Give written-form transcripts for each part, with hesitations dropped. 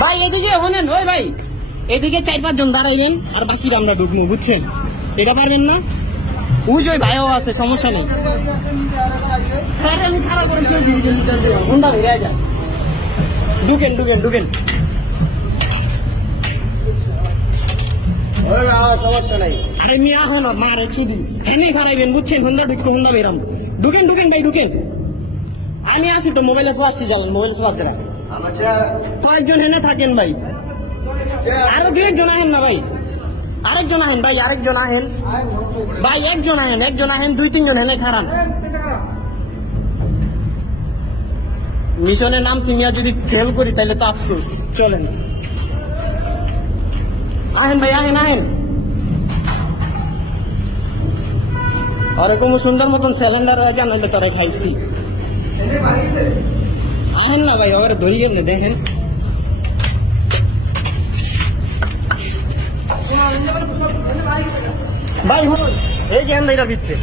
ভাই এদিকে হলেন ওই ভাই এদিকে 4-5 জন দাঁড়াইবেন আর বাকিরা আমরা ঢুকবো বুঝছেন এটা পারবেন না ওই যে ভাইও আছে সমস্যা নেই আমি খারাপ করেছি হুন্ডা ভেঙে যায় ঢুকেন ঢুকেন ঢুকেন সমস্যা নাই আরে মিয়া হন মারে চুদি এনে খারাইবেন বুঝছেন হুন্ডা ঢুকতে হুন্ডা বেরাম ঢুকেন ঢুকেন ভাই ঢুকেন আমি আছি তো মোবাইলে ফোয়াচ্ছি জানেন মোবাইল ফোয়াচ্ছে রাখেন কয়েকজন হেনে থাকেন ভাই আরো 2-1 জন আহেন না ভাই আরেকজন আহেন ভাই আরেকজন আহেন ভাই একজন আহেন 2-3 জন হেনে খারাপ মিশনের নাম সিনিয়া যদি ফেল করি তাহলে তো আফসোস চলেন আহেন ভাই আহেন আহেন ওরকম সুন্দর মতন সিলিন্ডার জানাইলে তোরাই খাইছি আহেন না ভাই ওরা ধরিয়ে এমনি দেখেন ভাই এই যে এটার ভিতরে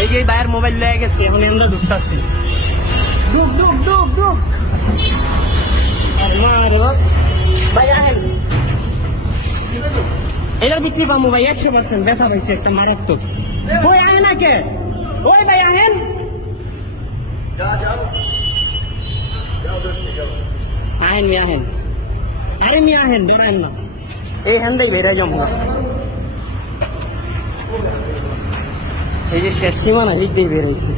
এই যে ভাইয়ের মোবাইল লেগে গেছে এখন আমরা ঢুকতেছি ঢুক ঢুক ঢুক ঢুক ভাই আহেন এটার বিক্রি পাবো ভাই 100% ব্যথা পাইছে একটা মারাত্মক ওই আহেন না কে ওই ভাই আহেন আহেন মি আহেন আরে মি আহেন ধরেন না এই হ্যান্ডাই বেড়ে যাবো না এই যে শেষ সীমানা হিক দিয়ে বেড়েছে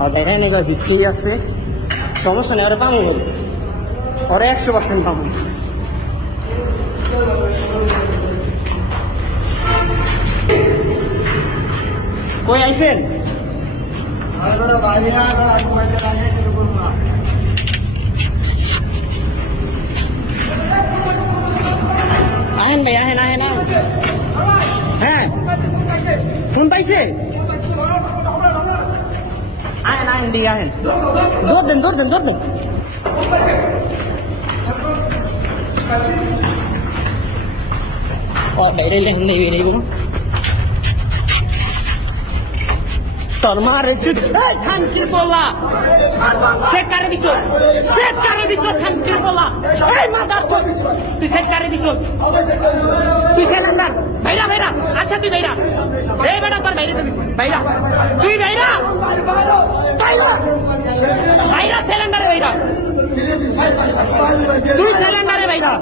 আর দেখেন এবার বিচ্ছেই আছে সমস্যা নেই ওরা পাবো বলতে ওরা 100% পাবো কই আইছেন আহেন ভাই আহেন আহেন আহেন হ্যাঁ ফোন পাইছে আহেন আহেন দিকে আহেন দৌড় দেন দৌড় দেন দৌড় দেন বাইরে লেখেন নেই বেরিয়ে গেল তোর মারে খানকির বলা সেট করে দিছ খানকির বলা এই মাদার তুই সেট করে দিছ তুই সিলিন্ডার ভাইরা ভাইরা আচ্ছা তুই ভাইরা এই বেটা তোর বাইরে ভাইরা তুই ভাইরা ভাইরা ভাইরা সিলিন্ডারে ভাইরা তুই সিলিন্ডারে ভাইরা